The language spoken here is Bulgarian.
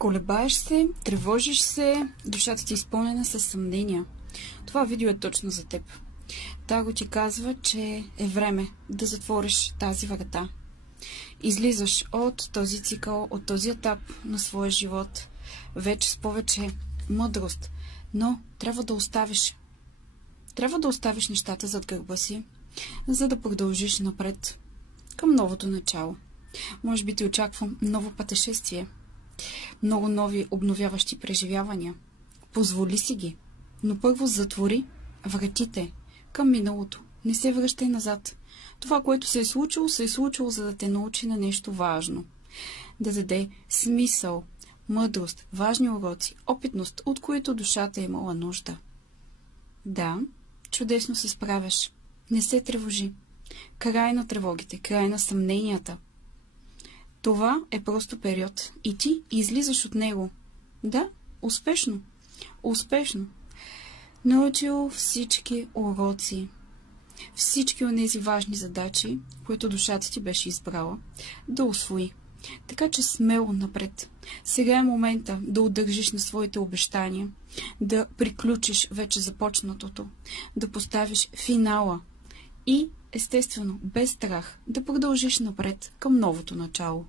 Колебаеш се, тревожиш се, душата ти е изпълнена със съмнения. Това видео е точно за теб. Таро ти казва, че е време да затвориш тази врата. Излизаш от този цикъл, от този етап на своя живот, вече с повече мъдрост, но трябва да оставиш. Трябва да оставиш нещата зад гърба си, за да продължиш напред към новото начало. Може би ти очаквам ново пътешествие, много нови обновяващи преживявания. Позволи си ги, но първо затвори вратите към миналото. Не се връщай назад. Това, което се е случило, за да те научи на нещо важно. Да даде смисъл, мъдрост, важни уроци, опитност, от които душата е имала нужда. Да, чудесно се справяш. Не се тревожи. Край на тревогите, край на съмненията. Това е просто период и ти излизаш от него. Да, успешно. Успешно. Научил всички уроци, всички онези важни задачи, които душата ти беше избрала, да усвои. Така че смело напред. Сега е момента да удържиш на своите обещания, да приключиш вече започнатото, да поставиш финала и, естествено, без страх, да продължиш напред към новото начало.